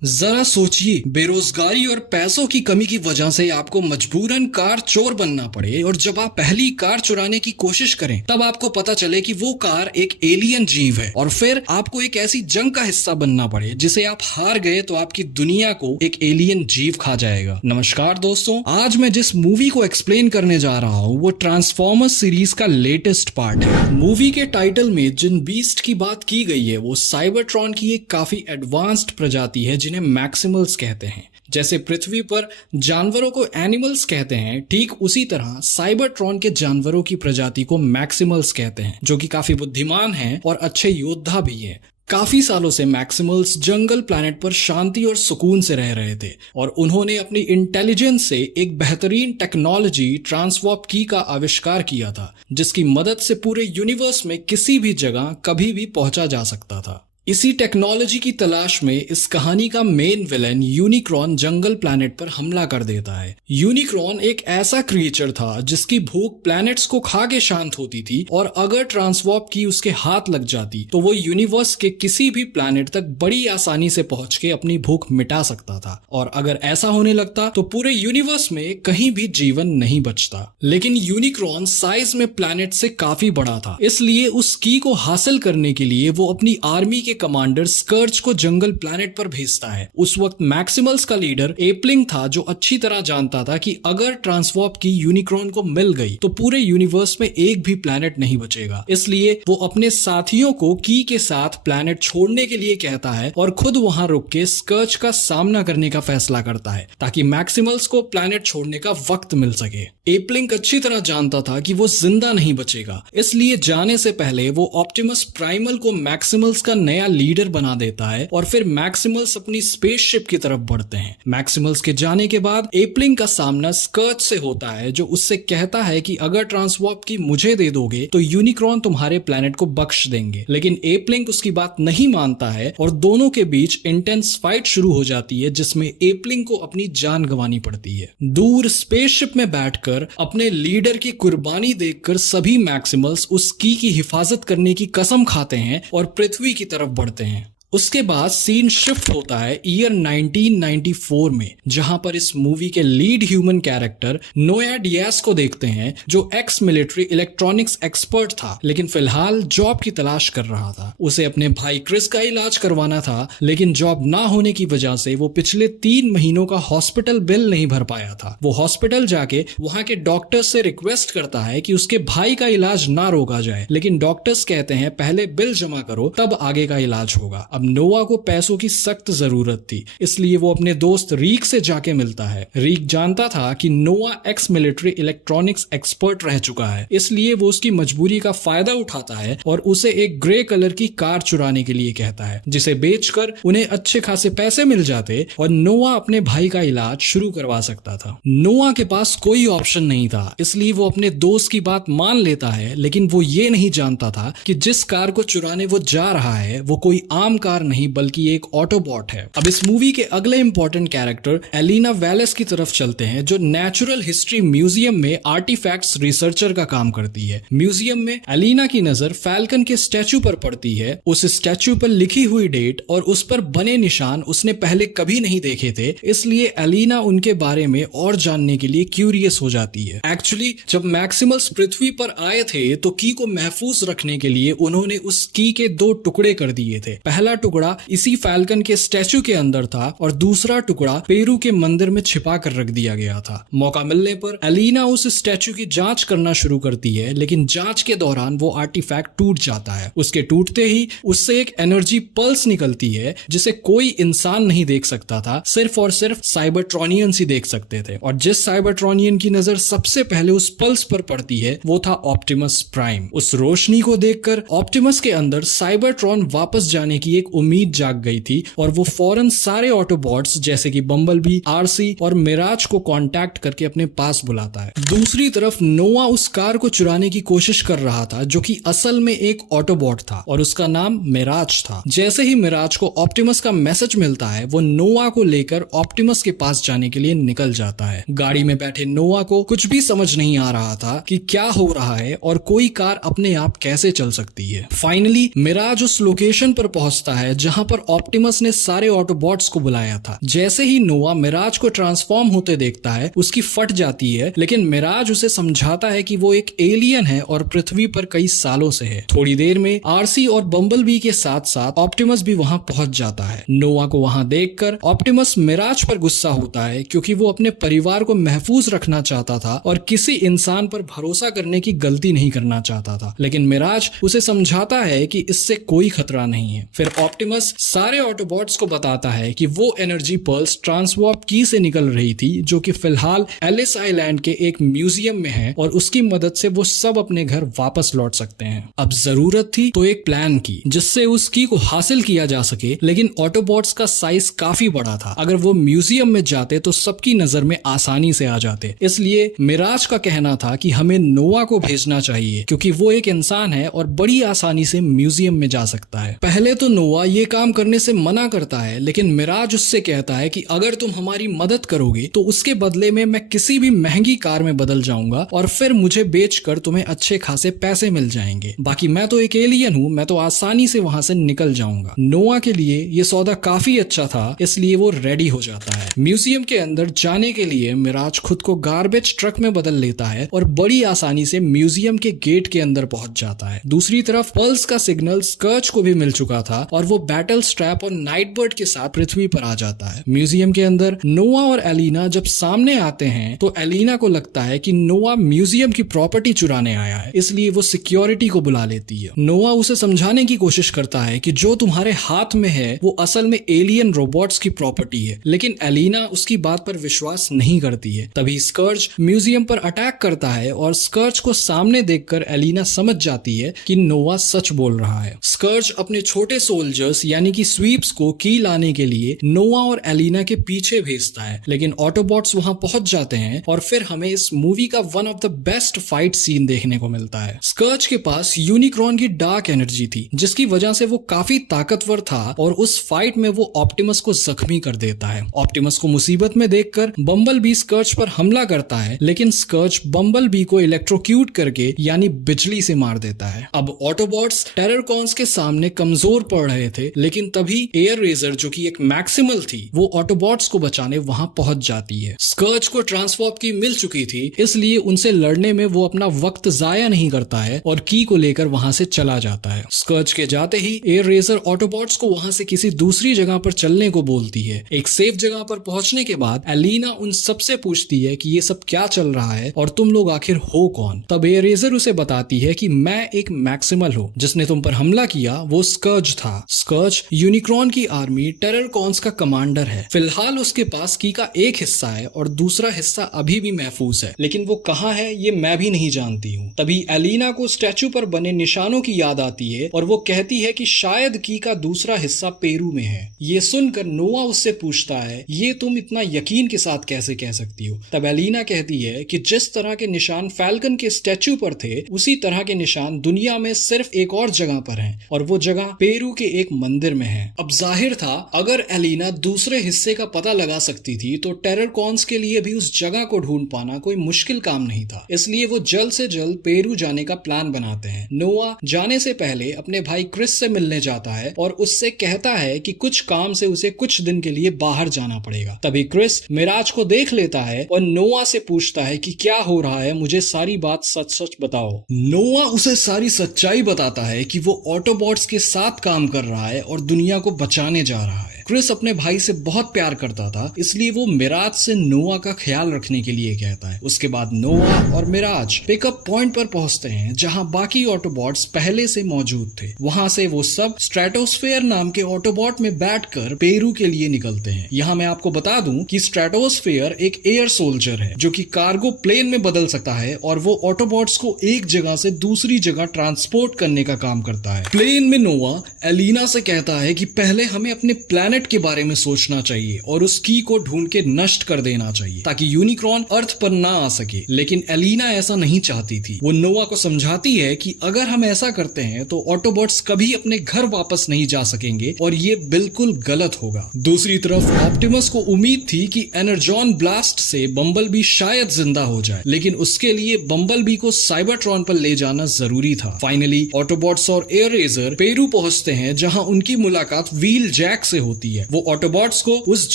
जरा सोचिए, बेरोजगारी और पैसों की कमी की वजह से आपको मजबूरन कार चोर बनना पड़े और जब आप पहली कार चुराने की कोशिश करें तब आपको पता चले कि वो कार एक एलियन जीव है और फिर आपको एक ऐसी जंग का हिस्सा बनना पड़े जिसे आप हार गए तो आपकी दुनिया को एक एलियन जीव खा जाएगा। नमस्कार दोस्तों, आज मैं जिस मूवी को एक्सप्लेन करने जा रहा हूँ वो ट्रांसफॉर्मर्स सीरीज का लेटेस्ट पार्ट है। मूवी के टाइटल में जिन बीस्ट की बात की गई है वो साइबरट्रॉन की एक काफी एडवांस्ड प्रजाति है जिन्हें मैक्सिमल्स कहते हैं। जैसे पृथ्वी पर जानवरों को एनिमल्स कहते हैं, ठीक उसी तरह साइबरट्रॉन के जानवरों की प्रजाति को मैक्सिमल्स कहते हैं, जो कि काफी बुद्धिमान हैं और अच्छे योद्धा भी हैं। काफी सालों से मैक्सिमल्स जंगल प्लैनेट पर शांति और सुकून से रह रहे थे और उन्होंने अपनी इंटेलिजेंस से एक बेहतरीन टेक्नोलॉजी ट्रांसवॉर्प की का आविष्कार किया था, जिसकी मदद से पूरे यूनिवर्स में किसी भी जगह कभी भी पहुंचा जा सकता था। इसी टेक्नोलॉजी की तलाश में इस कहानी का मेन विलेन यूनिक्रॉन जंगल प्लैनेट पर हमला कर देता है। यूनिक्रॉन एक ऐसा क्रिएचर था जिसकी भूख प्लैनेट्स को खा के शांत होती थी और अगर ट्रांसवॉर्प की उसके हाथ लग जाती तो वो यूनिवर्स के किसी भी प्लैनेट तक बड़ी आसानी से पहुंच के अपनी भूख मिटा सकता था और अगर ऐसा होने लगता तो पूरे यूनिवर्स में कहीं भी जीवन नहीं बचता। लेकिन यूनिक्रॉन साइज में प्लैनेट से काफी बड़ा था, इसलिए उस की को हासिल करने के लिए वो अपनी आर्मी के कमांडर स्कर्च को जंगल प्लैनेट पर भेजता है। उस वक्त मैक्सिमल्स का लीडर एपलिंग था जो अच्छी तरह जानता था कि अगर ट्रांसवॉर्प की यूनिक्रॉन को मिल गई तो पूरे यूनिवर्स में एक भी प्लैनेट नहीं बचेगा। इसलिए वो अपने साथियों को की के साथ प्लैनेट छोड़ने के लिए कहता है और खुद वहां रुक के स्कर्च का सामना करने का फैसला करता है ताकि मैक्सिमल्स को प्लैनेट छोड़ने का वक्त मिल सके। एपलिंग अच्छी तरह जानता था कि वो जिंदा नहीं बचेगा, इसलिए जाने से पहले वो ऑप्टिमस प्राइमल को मैक्सिमल्स का नया लीडर बना देता है और फिर मैक्सिमल्स अपनी स्पेसशिप की तरफ बढ़ते हैं। मैक्सिमल्स के जाने के बाद एपलिंग का सामना स्कर्च से होता है जो उससे कहता है कि अगर ट्रांसवॉर्प की मुझे दे दोगे तो यूनिक्रॉन तुम्हारे प्लैनेट को बख्श देंगे। लेकिन एपलिंग उसकी बात नहीं मानता है और दोनों के बीच इंटेंस फाइट शुरू हो जाती है जिसमें एपलिंग को अपनी जान गंवानी पड़ती है। दूर स्पेसशिप में बैठकर अपने लीडर की कुर्बानी देखकर सभी मैक्सिमल्स उस की हिफाजत करने की कसम खाते हैं और पृथ्वी की तरफ बढ़ते हैं। उसके बाद सीन शिफ्ट होता है ईयर 1994 में, जहां पर इस मूवी के lead human character Noah Diaz को देखते हैं जो एक्स मिलिट्री इलेक्ट्रॉनिक्स एक्सपर्ट था लेकिन फिलहाल जॉब की तलाश कर रहा था। उसे अपने भाई क्रिस का इलाज करवाना था लेकिन जॉब ना होने की वजह से वो पिछले 3 महीनों का हॉस्पिटल बिल नहीं भर पाया था। वो हॉस्पिटल जाके वहां के डॉक्टर्स से रिक्वेस्ट करता है कि उसके भाई का इलाज ना रोका जाए, लेकिन डॉक्टर्स कहते हैं पहले बिल जमा करो तब आगे का इलाज होगा। अब नोआ को पैसों की सख्त जरूरत थी, इसलिए वो अपने दोस्त रीक से जाके मिलता है। रीक जानता था कि नोआ एक्स मिलिट्री इलेक्ट्रॉनिक्स एक्सपर्ट रह चुका है, इसलिए वो उसकी मजबूरी का फायदा उठाता है और उसे एक ग्रे कलर की कार चुराने के लिए कहता है, जिसे बेचकर उन्हें अच्छे खासे पैसे मिल जाते और नोआ अपने भाई का इलाज शुरू करवा सकता था। नोआ के पास कोई ऑप्शन नहीं था, इसलिए वो अपने दोस्त की बात मान लेता है, लेकिन वो ये नहीं जानता था कि जिस कार को चुराने वो जा रहा है वो कोई आम कार नहीं बल्कि एक ऑटोबॉट है। अब इस मूवी के अगले इंपॉर्टेंट कैरेक्टर एलिना वेलेस की तरफ चलते हैं जो नेचुरल हिस्ट्री म्यूजियम में आर्टिफैक्ट्स रिसर्चर का काम करती है। म्यूजियम में एलिना की नजर फैल्कन के स्टैचू पर पड़ती है। उस स्टैचू पर लिखी हुई डेट और उस पर बने निशान उसने पहले कभी नहीं देखे थे, इसलिए एलिना उनके बारे में और जानने के लिए क्यूरियस हो जाती है। एक्चुअली जब मैक्सिमल्स पृथ्वी पर आए थे तो की को महफूज रखने के लिए उन्होंने उस की के 2 टुकड़े कर दिए थे। पहला टुकड़ा इसी फैल्कन के स्टैचू के अंदर था और दूसरा टुकड़ा पेरू के मंदिर में छिपा कर रख दिया गया था। मौका मिलने पर एलिना उस स्टैचू की जांच करना शुरू करती है, लेकिन जांच के दौरान वो आर्टिफैक्ट टूट जाता है। उसके टूटते ही उससे एक एनर्जी पल्स निकलती है जिसे कोई इंसान नहीं देख सकता था, सिर्फ और सिर्फ साइबरट्रॉनियंस ही देख सकते थे। और जिस साइबरट्रॉनियन की नजर सबसे पहले उस पल्स पर पड़ती है वो था ऑप्टिमस प्राइम। उस रोशनी को देखकर ऑप्टिमस के अंदर साइबरट्रॉन वापस जाने की एक उम्मीद जाग गई थी और वो फौरन सारे ऑटोबॉट्स जैसे कि बम्बलबी, आरसी और मिराज को कांटेक्ट करके अपने पास बुलाता है। दूसरी तरफ नोआ उस कार को चुराने की कोशिश कर रहा था जो कि असल में एक ऑटोबॉट था और उसका नाम मिराज था। जैसे ही मिराज को ऑप्टिमस का मैसेज मिलता है वो नोआ को लेकर ऑप्टिमस के पास जाने के लिए निकल जाता है। गाड़ी में बैठे नोआ को कुछ भी समझ नहीं आ रहा था कि क्या हो रहा है और कोई कार अपने आप कैसे चल सकती है। फाइनली मिराज उस लोकेशन पर पहुंचता है जहां पर ऑप्टिमस ने सारे ऑटोबॉट्स को बुलाया था। जैसे ही नोआ मिराज को ट्रांसफॉर्म होते देखता है उसकी फट जाती है, लेकिन मिराज उसे समझाता है कि वो एक एलियन है और पृथ्वी पर कई सालों से है। थोड़ी देर में आरसी और बम्बलबी के साथ साथ ऑप्टिमस भी वहां पहुंच जाता है। नोआ को वहां देखकर ऑप्टिमस मिराज पर गुस्सा होता है क्योंकि वो अपने परिवार को महफूज रखना चाहता था और किसी इंसान पर भरोसा करने की गलती नहीं करना चाहता था, लेकिन मिराज उसे समझाता है कि इससे कोई खतरा नहीं है। फिर ऑप्टिमस सारे ऑटोबॉट्स को बताता है कि वो एनर्जी पल्स ट्रांसवॉर्प की से निकल रही थी जो कि फिलहाल एलिस आइलैंड के एक म्यूजियम में है और उसकी मदद से वो सब अपने घर वापस लौट सकते हैं। अब जरूरत थी तो एक प्लान की जिससे उस की को हासिल किया जा सके, लेकिन ऑटोबॉट्स का साइज काफी बड़ा था। अगर वो म्यूजियम में जाते तो सबकी नजर में आसानी से आ जाते। इसलिए मिराज का कहना था कि हमें नोआ को भेजना चाहिए क्योंकि वो एक इंसान है और बड़ी आसानी से म्यूजियम में जा सकता है। पहले तो नोआ ये काम करने से मना करता है, लेकिन मिराज उससे कहता है कि अगर तुम हमारी मदद करोगे तो उसके बदले में मैं किसी भी महंगी कार में बदल जाऊंगा और फिर मुझे बेचकर तुम्हें अच्छे खासे पैसे मिल जाएंगे। बाकी मैं तो एक एलियन हूँ, मैं तो आसानी से वहां से निकल जाऊंगा। नोआ के लिए ये सौदा काफी अच्छा था, इसलिए वो रेडी हो जाता है। म्यूजियम के अंदर जाने के लिए मिराज खुद को गार्बेज ट्रक में बदल लेता है और बड़ी आसानी से म्यूजियम के गेट के अंदर पहुंच जाता है। दूसरी तरफ पल्स का सिग्नल स्कर्च को भी मिल चुका था और वो बैटल स्ट्रैप और नाइटबर्ड के साथ पृथ्वी पर आ जाता है। म्यूजियम के अंदर नोआ और एलिना जब सामने आते हैं तो एलिना को लगता है कि नोआ म्यूजियम की प्रॉपर्टी चुराने आया है, इसलिए वो सिक्योरिटी को बुला लेती है। नोआ उसे समझाने की कोशिश करता है कि जो तुम्हारे हाथ में है वो असल में एलियन रोबोट्स की प्रॉपर्टी है, लेकिन एलिना उसकी बात पर विश्वास नहीं करती है। तभी स्कर्च म्यूजियम पर अटैक करता है और स्कर्च को सामने देखकर एलिना समझ जाती है कि नोआ सच बोल रहा है। स्कर्च अपने छोटे सोल्जर्स यानी कि स्वीप्स को की लाने के लिए नोआ और एलिना के पीछे भेजता है, लेकिन ऑटोबॉट्स वहां पहुंच जाते हैं और फिर हमें इस मूवी का one of the best fight scene देखने को मिलता है। स्कर्च के पास यूनिक्रॉन की डार्क एनर्जी थी जिसकी वजह से वो काफी ताकतवर था और उस फाइट में वो ऑप्टिमस को जख्मी कर देता है। ऑप्टिमस को मुसीबत में देखकर बम्बलबी स्कर्च पर हमला करता है, लेकिन स्कर्च बम्बलबी को इलेक्ट्रोक्यूट करके यानी बिजली से मार देता है। अब ऑटोबॉट्स टेररकॉन्स के सामने कमजोर पड़ रहे थे, लेकिन तभी एयर रेजर जो कि एक मैक्सिमल थी वो ऑटोबॉट्स को बचाने वहां पहुंच जाती है। स्कर्च को ट्रांसफॉर्म की मिल चुकी थी, इसलिए उनसे लड़ने में वो अपना वक्त जाया नहीं करता है और की को लेकर वहां से चला जाता है। स्कर्च के जाते ही एयर रेजर ऑटोबॉट्स को वहां से किसी दूसरी जगह पर चलने को बोलती है। एक सेफ जगह पर पहुंचने के बाद एलिना उन सबसे पूछती है कि ये सब क्या चल रहा है और तुम लोग आखिर हो कौन। तब एयर रेजर उसे बताती है कि मैं एक मैक्सिमल हूँ, जिसने तुम पर हमला किया वो स्कर्च था। स्कर्च यूनिक्रॉन की आर्मी टेररकॉन्स का कमांडर है। फिलहाल उसके पास की का एक हिस्सा है और दूसरा हिस्सा अभी भी महफूज है, लेकिन वो कहाँ है ये मैं भी नहीं जानती हूँ। तभी एलिना को स्टैचू पर बने निशानों की याद आती है और वो कहती है कि शायद की का दूसरा हिस्सा पेरू में है। ये सुनकर नोआ उससे पूछता है ये तुम इतना यकीन के साथ कैसे कह सकती हो। तब एलिना कहती है कि जिस तरह के निशान फैल्कन के स्टैचू पर थे उसी तरह के निशान दुनिया में सिर्फ एक और जगह पर हैं और वो जगह पेरू के एक मंदिर में है। अब जाहिर था अगर एलिना दूसरे हिस्से का पता लगा सकती थी तो टेररकॉन्स के लिए भी उस जगह को ढूंढ पाना कोई मुश्किल काम नहीं था, इसलिए वो जल्द से जल्द पेरू जाने का प्लान बनाते हैं। नोआ जाने से पहले अपने भाई क्रिस से मिलने जाता है और उससे कहता है कि कुछ काम से उसे कुछ दिन के लिए बाहर जाना पड़ेगा। तभी क्रिस मिराज को देख लेता है और नोआ से पूछता है कि क्या हो रहा है, मुझे सारी बात सच सच बताओ। नोआ उसे सारी सच्चाई बताता है कि वो ऑटोबॉट्स के साथ काम कर रहा है और दुनिया को बचाने जा रहा है। क्रिस अपने भाई से बहुत प्यार करता था, इसलिए वो मिराज से नोआ का ख्याल रखने के लिए कहता है। उसके बाद नोआ और मिराज पिकअप पॉइंट पर पहुंचते हैं जहां बाकी ऑटोबॉट्स पहले से मौजूद थे। वहां से वो सब स्ट्रेटोस्फेयर नाम के ऑटोबॉट में बैठकर पेरू के लिए निकलते हैं। यहाँ मैं आपको बता दूं कि स्ट्रेटोस्फेयर एक एयर सोल्जर है जो कि कार्गो प्लेन में बदल सकता है और वो ऑटोबॉट्स को एक जगह से दूसरी जगह ट्रांसपोर्ट करने का काम करता है। प्लेन में नोआ एलिना से कहता है कि पहले हमें अपने प्लेनेट प्लेनेट के बारे में सोचना चाहिए और उस की को ढूंढ के नष्ट कर देना चाहिए ताकि यूनिक्रॉन अर्थ पर ना आ सके। लेकिन एलिना ऐसा नहीं चाहती थी। वो नोवा को समझाती है कि अगर हम ऐसा करते हैं तो ऑटोबॉट्स कभी अपने घर वापस नहीं जा सकेंगे और ये बिल्कुल गलत होगा। दूसरी तरफ ऑप्टिमस को उम्मीद थी कि एनर्जॉन ब्लास्ट से बम्बलबी शायद जिंदा हो जाए, लेकिन उसके लिए बम्बलबी को साइबरट्रॉन पर ले जाना जरूरी था। फाइनली ऑटोबॉट्स और एयररेजर पेरू पहुंचते हैं जहां उनकी मुलाकात व्हील जैक से होती है। वो ऑटोबॉट्स को उस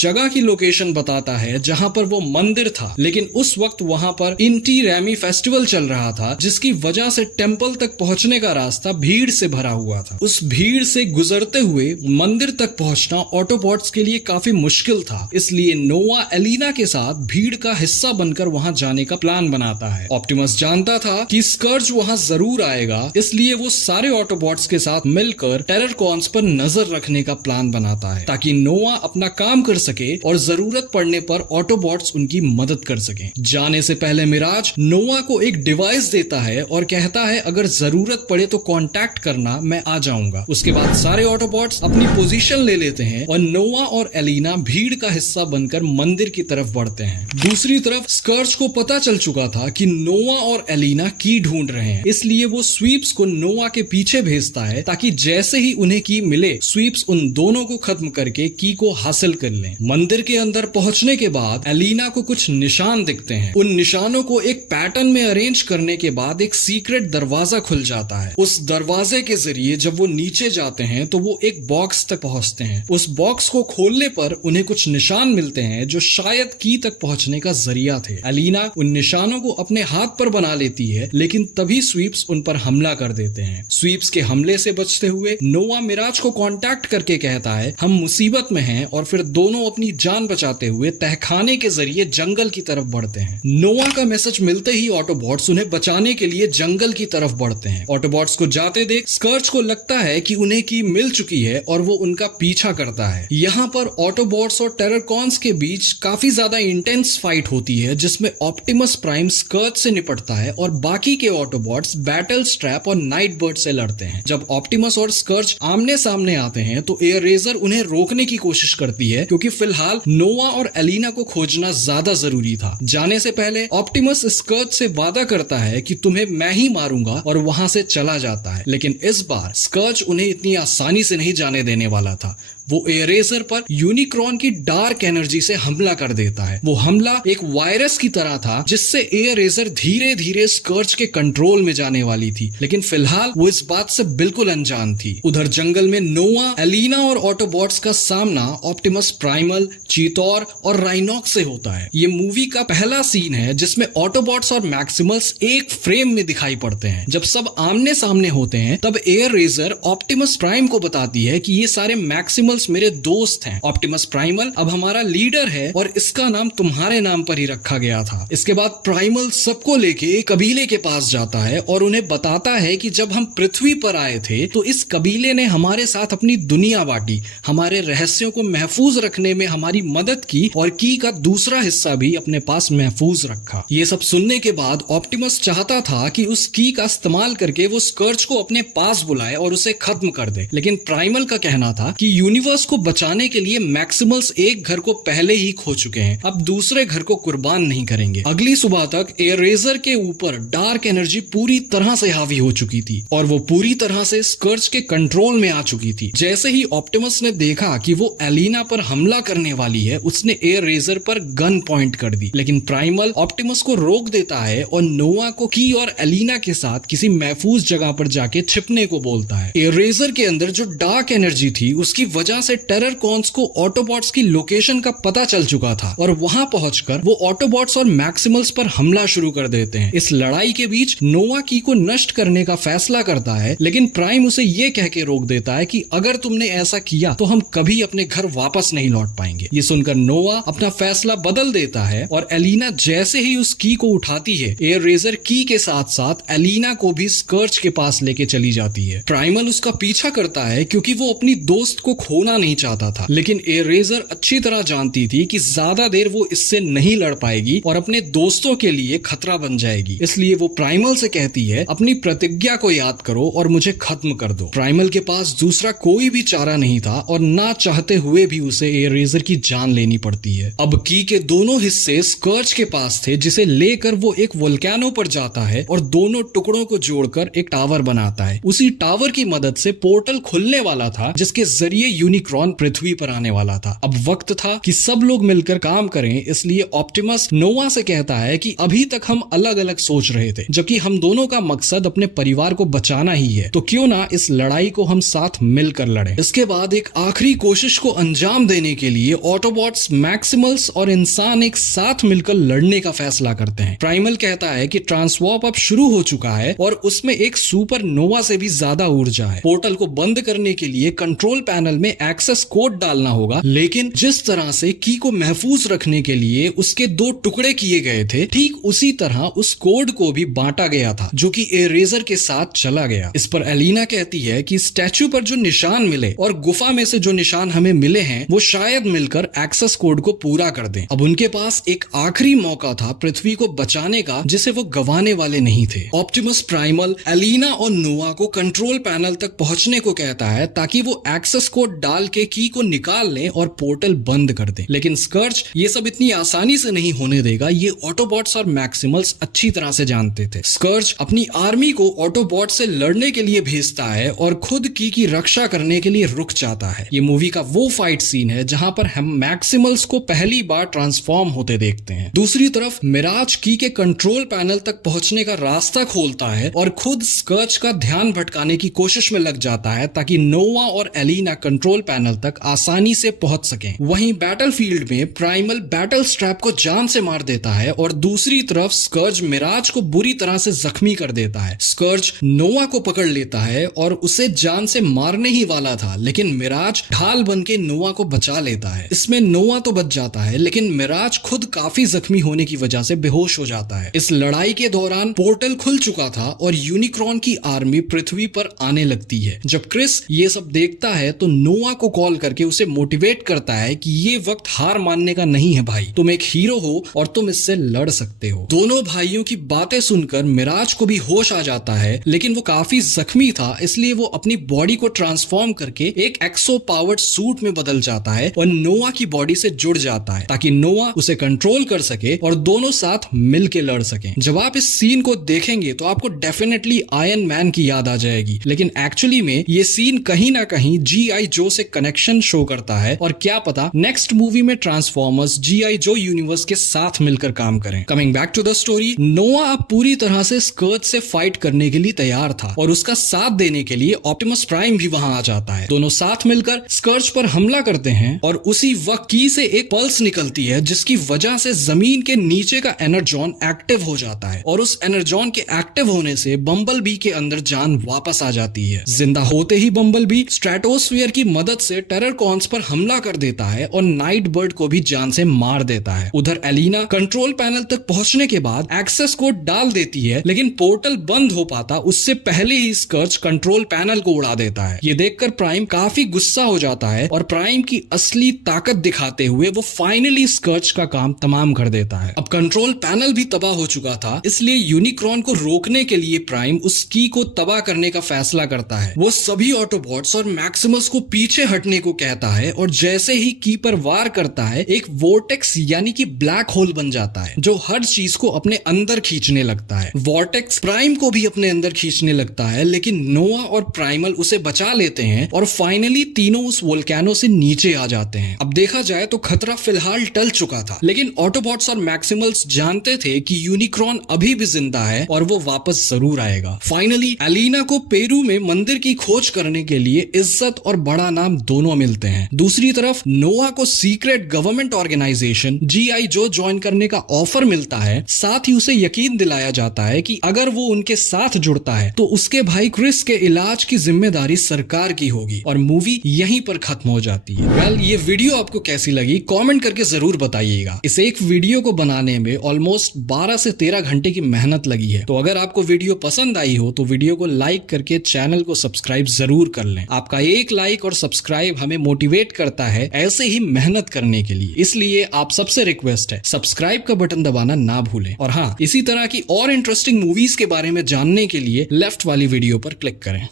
जगह की लोकेशन बताता है जहां पर वो मंदिर था, लेकिन उस वक्त वहां पर इंटी रैमी फेस्टिवल चल रहा था जिसकी वजह से टेम्पल तक पहुंचने का रास्ता भीड़ से भरा हुआ था। उस भीड़ से गुजरते हुए मंदिर तक पहुंचना ऑटोबॉट्स के लिए काफी मुश्किल था, इसलिए नोवा एलिना के साथ भीड़ का हिस्सा बनकर वहां जाने का प्लान बनाता है। ऑप्टिमस जानता था कि स्कर्ज वहां जरूर आएगा, इसलिए वो सारे ऑटोबॉट्स के साथ मिलकर टेररकॉन्स पर नजर रखने का प्लान बनाता है ताकि नोवा अपना काम कर सके और जरूरत पड़ने पर ऑटोबॉट्स उनकी मदद कर सकें। जाने से पहले मिराज नोवा को एक डिवाइस देता है और कहता है अगर जरूरत पड़े तो कांटेक्ट करना, मैं आ जाऊंगा। उसके बाद सारे ऑटोबॉट्स अपनी पोजीशन ले लेते हैं और नोवा और एलिना भीड़ का हिस्सा बनकर मंदिर की तरफ बढ़ते हैं। दूसरी तरफ स्कर्ज को पता चल चुका था कि नोवा और एलिना की ढूंढ रहे हैं, इसलिए वो स्वीप्स को नोवा के पीछे भेजता है ताकि जैसे ही उन्हें की मिले स्वीप्स उन दोनों को खत्म करके की को हासिल कर लें। मंदिर के अंदर पहुंचने के बाद एलिना को कुछ निशान दिखते हैं। उन निशानों को एक पैटर्न में अरेंज करने के बाद एक सीक्रेट दरवाजा खुल जाता है। उस दरवाजे के जरिए जब वो नीचे जाते हैं तो वो एक बॉक्स तक पहुंचते हैं। उस बॉक्स को खोलने पर उन्हें कुछ निशान मिलते हैं जो शायद की तक पहुंचने का जरिया थे। एलिना उन निशानों को अपने हाथ पर बना लेती है, लेकिन तभी स्वीप्स उन पर हमला कर देते हैं। स्वीप्स के हमले से बचते हुए नोवा मिराज को कांटेक्ट करके कहता है हम मुसीबत में हैं, और फिर दोनों अपनी जान बचाते हुए तहखाने के जरिए जंगल की तरफ बढ़ते हैं। नोवा का मैसेज मिलते ही ऑटोबॉट्स उन्हें बचाने के लिए जंगल की तरफ बढ़ते हैं। ऑटोबॉट्स को जाते देख स्कर्ज को लगता है कि उन्हें की मिल चुकी है और वो उनका पीछा करता है। यहाँ पर ऑटोबॉट्स और टेररकॉन्स के बीच काफी ज्यादा इंटेंस फाइट होती है जिसमें ऑप्टिमस प्राइम स्कर्ज से निपटता है और बाकी के ऑटोबॉट्स बैटल स्ट्रैप और नाइट बर्ड से लड़ते हैं। जब ऑप्टिमस और स्कर्ज आमने सामने आते हैं तो एयररेजर उन्हें रोकने की कोशिश करती है क्योंकि फिलहाल नोवा और एलिना को खोजना ज्यादा जरूरी था। जाने से पहले ऑप्टिमस स्कर्ज से वादा करता है कि तुम्हें मैं ही मारूंगा और वहां से चला जाता है, लेकिन इस बार स्कर्ज उन्हें इतनी आसानी से नहीं जाने देने वाला था। वो एयररेजर पर यूनिक्रॉन की डार्क एनर्जी से हमला कर देता है। वो हमला एक वायरस की तरह था जिससे एयररेजर धीरे धीरे स्कर्ज के कंट्रोल में जाने वाली थी, लेकिन फिलहाल वो इस बात से बिल्कुल अनजान थी। उधर जंगल में नोवा, एलिना और ऑटोबॉट्स का सामना ऑप्टिमस प्राइमल, चीतौर और राइनॉक्स से होता है। ये मूवी का पहला सीन है जिसमें ऑटोबॉट्स और मैक्सिमल्स एक फ्रेम में दिखाई पड़ते हैं। जब सब आमने सामने होते हैं तब एयररेजर ऑप्टिमस प्राइम को बताती है कि ये सारे मैक्सिमल मेरे दोस्त हैं। ऑप्टिमस प्राइमल अब हमारा लीडर है और इसका नाम तुम्हारे नाम पर ही रखा गया था। इसके बाद प्राइमल सबको लेके एक कबीले के पास जाता है और उन्हें बताता है कि जब हम पृथ्वी पर आए थे तो इस कबीले ने हमारे साथ अपनी दुनिया बांटी, हमारे रहस्यों को महफूज रखने में हमारी मदद की और की का दूसरा हिस्सा भी अपने पास महफूज रखा। ये सब सुनने के बाद ऑप्टिमस चाहता था कि उस की का इस्तेमाल करके वो स्कर्ज को अपने पास बुलाए और उसे खत्म कर दे, लेकिन प्राइमल का कहना था कि यूनिवर्स को बचाने के लिए मैक्सिमल्स एक घर को पहले ही खो चुके हैं, अब दूसरे घर को कुर्बान नहीं करेंगे। अगली सुबह तक एयररेजर के ऊपर डार्क एनर्जी पूरी तरह से हावी हो चुकी थी और वो पूरी तरह से स्कर्ज के कंट्रोल में आ चुकी थी। जैसे ही ऑप्टिमस ने देखा कि वो एलिना पर हमला करने वाली है, उसने एयररेजर पर गन पॉइंट कर दी, लेकिन प्राइमल ऑप्टिमस को रोक देता है और नोवा को की और एलिना के साथ किसी महफूज जगह पर जाके छिपने को बोलता है। एयररेजर के अंदर जो डार्क एनर्जी थी उसकी वजह से टेररकॉन्स को ऑटोबॉट्स की लोकेशन का पता चल चुका था और वहां पहुंचकर वो ऑटोबॉट्स और मैक्सिमल्स पर हमला शुरू कर देते हैं। इस लड़ाई के बीच नोवा की को नष्ट करने का फैसला करता है, लेकिन प्राइम उसे ये कह के रोक देता है कि अगर तुमने ऐसा किया तो हम कभी अपने घर वापस नहीं लौट पाएंगे। ये सुनकर नोवा अपना फैसला बदल देता है और एलिना जैसे ही उस की को उठाती है, एयररेजर की के साथ साथ एलिना को भी स्कर्ज के पास लेके चली जाती है। प्राइमल उसका पीछा करता है क्योंकि वो अपनी दोस्त को खो खोना नहीं चाहता था, लेकिन एरेजर अच्छी तरह जानती थी कि ज्यादा देर वो इससे नहीं लड़ पाएगी और अपने दोस्तों के लिए खतरा बन जाएगी। इसलिए वो प्राइमल से कहती है, अपनी प्रतिज्ञा को याद करो और मुझे खत्म कर दो। प्राइमल के पास दूसरा कोई भी चारा नहीं था और ना चाहते हुए भी उसे एरेजर की जान लेनी पड़ती है। अब की के दोनों हिस्से स्कर्च के पास थे, जिसे लेकर वो एक वोल्केनो पर जाता है और दोनों टुकड़ों को जोड़कर एक टावर बनाता है। उसी टावर की मदद से पोर्टल खुलने वाला था, जिसके जरिए यूनिक्रॉन पृथ्वी पर आने वाला था। अब वक्त था कि सब लोग मिलकर काम करें, इसलिए ऑप्टिमस नोवा से कहता है कि अभी तक हम अलग अलग सोच रहे थे, जबकि हम दोनों का मकसद अपने परिवार को बचाना ही है, तो क्यों ना इस लड़ाई को हम साथ मिलकर लड़ें। इसके बाद एक आखिरी कोशिश को अंजाम देने के लिए ऑटोबॉट्स, मैक्सिमल्स और इंसान एक साथ मिलकर लड़ने का फैसला करते हैं। प्राइमल कहता है कि ट्रांसवॉर्प अब शुरू हो चुका है और उसमें एक सुपर नोवा से भी ज्यादा ऊर्जा है। पोर्टल को बंद करने के लिए कंट्रोल पैनल में एक्सेस कोड डालना होगा, लेकिन जिस तरह से की को महफूज रखने के लिए उसके दो टुकड़े किए गए थे, ठीक उसी तरह उस कोड को भी बांटा गया था, जो कि एरेजर के साथ चला गया। इस पर एलिना कहती है कि स्टैचू पर जो निशान मिले और गुफा में से जो निशान हमें मिले हैं, वो शायद मिलकर एक्सेस कोड को पूरा कर दें। अब उनके पास एक आखिरी मौका था पृथ्वी को बचाने का, जिसे वो गंवाने वाले नहीं थे। ऑप्टिमस प्राइमल एलिना और नोवा को कंट्रोल पैनल तक पहुंचने को कहता है, ताकि वो एक्सेस कोड डाल के की को निकाल लें और पोर्टल बंद कर दें। लेकिन स्कर्च ये सब इतनी आसानी से नहीं होने देगा, ये ऑटोबॉट्स और मैक्सिमल्स अच्छी तरह से जानते थे। स्कर्च अपनी आर्मी को ऑटोबॉट से लड़ने के लिए भेजता है और खुद की रक्षा करने के लिए रुक जाता है। ये मूवी का वो फाइट सीन है जहां पर हम मैक्सिमल्स को पहली बार ट्रांसफॉर्म होते देखते हैं। दूसरी तरफ मिराज की के कंट्रोल पैनल तक पहुंचने का रास्ता खोलता है और खुद स्कर्च का ध्यान भटकाने की कोशिश में लग जाता है, ताकि नोवा और एलिना कंट्रोल पैनल तक आसानी से पहुंच सकें। वहीं बैटलफील्ड में प्राइमल बैटल स्ट्रैप को जान से मार देता है और दूसरी तरफ स्कर्च मिराज को बुरी तरह से जख्मी कर देता है। स्कर्च नोवा को पकड़ लेता है और उसे जान से मारने ही वाला था, लेकिन मिराज ढाल बन के नोवा को बचा लेता है। इसमें नोवा तो बच जाता है, लेकिन मिराज खुद काफी जख्मी होने की वजह से बेहोश हो जाता है। इस लड़ाई के दौरान पोर्टल खुल चुका था और यूनिक्रॉन की आर्मी पृथ्वी पर आने लगती है। जब क्रिस ये सब देखता है तो नोवा को कॉल करके उसे मोटिवेट करता है कि ये वक्त हार मानने का नहीं है भाई, तुम एक हीरो हो और तुम इससे लड़ सकते हो। दोनों भाइयों की बातें सुनकर मिराज को भी होश आ जाता है, लेकिन वो काफी जख्मी था, इसलिए वो अपनी बॉडी को ट्रांसफॉर्म करके एक एक्सो पावर्ड सूट में बदल जाता है और नोवा की बॉडी से जुड़ जाता है, ताकि नोवा उसे कंट्रोल कर सके और दोनों साथ मिलके लड़ सकें। जब आप इस सीन को देखेंगे तो आपको डेफिनेटली आयरन मैन की याद आ जाएगी, लेकिन एक्चुअली में ये सीन कहीं ना कहीं G.I. जो से कनेक्शन शो करता है, और क्या पता नेक्स्ट मूवी में ट्रांसफॉर्मर्स G.I. जो यूनिवर्स के साथ मिलकर काम करें। Coming back to the story, Nova अब पूरी तरह से स्कर्च से फाइट करने के लिए तैयार था और उसका साथ देने के लिए ऑप्टिमस प्राइम भी वहां आ जाता है। दोनों साथ मिलकर स्कर्च पर हमला करते हैं और उसी वक्त की से एक पल्स निकलती है, जिसकी वजह से जमीन के नीचे का एनर्जॉन एक्टिव हो जाता है और उस एनर्जॉन के एक्टिव होने से बम्बल बी के अंदर जान वापस आ जाती है। जिंदा होते ही बम्बल बी स्ट्रेटोस्फीयर की मदद से टेररकॉन्स पर हमला कर देता है और नाइट बर्ड को भी जान से मार देता है। उधर एलिना कंट्रोल पैनल तक पहुंचने के बाद एक्सेस कोड डाल देती है, लेकिन पोर्टल बंद हो पाता उससे पहले ही स्कर्च कंट्रोल पैनल को उड़ा देता है। ये देखकर प्राइम काफी गुस्सा हो जाता है और प्राइम की असली ताकत दिखाते हुए वो फाइनली स्कर्च का काम तमाम कर देता है। अब कंट्रोल पैनल भी तबाह हो चुका था, इसलिए यूनिक्रॉन को रोकने के लिए प्राइम उस की को तबाह करने का फैसला करता है। वो सभी ऑटोबॉट्स और मैक्सिमस को पीछे हटने को कहता है और जैसे ही की पर वार करता है, एक वोर्टेक्स यानी कि ब्लैक होल बन जाता है, जो हर चीज को अपने अंदर खींचने लगता है। वोर्टेक्स प्राइम को भी अपने अंदर खींचने लगता है, लेकिन नोवा और प्राइमल उसे बचा लेते हैं और फाइनली तीनों उस वोल्केनो से नीचे आ जाते हैं। अब देखा जाए तो खतरा फिलहाल टल चुका था, लेकिन ऑटोबॉट्स और मैक्सिमल्स जानते थे कि यूनिक्रॉन अभी भी जिंदा है और वो वापस जरूर आएगा। फाइनली एलिना को पेरू में मंदिर की खोज करने के लिए इज्जत और बड़ा नाम दोनों मिलते हैं। दूसरी तरफ नोवा को सीक्रेट गवर्नमेंट ऑर्गेनाइजेशन G.I. जो ज्वाइन करने का ऑफर मिलता है। साथ ही उसे यकीन दिलाया जाता है कि अगर वो उनके साथ जुड़ता है तो उसके भाई क्रिस के इलाज की जिम्मेदारी सरकार की होगी और मूवी यहीं पर खत्म हो जाती है। वेल, ये वीडियो आपको कैसी लगी कमेंट करके जरूर बताइएगा। इस एक वीडियो को बनाने में ऑलमोस्ट 12 से 13 घंटे की मेहनत लगी है, तो अगर आपको वीडियो पसंद आई हो तो वीडियो को लाइक करके चैनल को सब्सक्राइब जरूर कर लें। आपका एक लाइक और सब्सक्राइब हमें मोटिवेट करता है ऐसे ही मेहनत करने के लिए। इसलिए आप सबसे रिक्वेस्ट है, सब्सक्राइब का बटन दबाना ना भूलें। और हाँ, इसी तरह की और इंटरेस्टिंग मूवीज के बारे में जानने के लिए लेफ्ट वाली वीडियो पर क्लिक करें।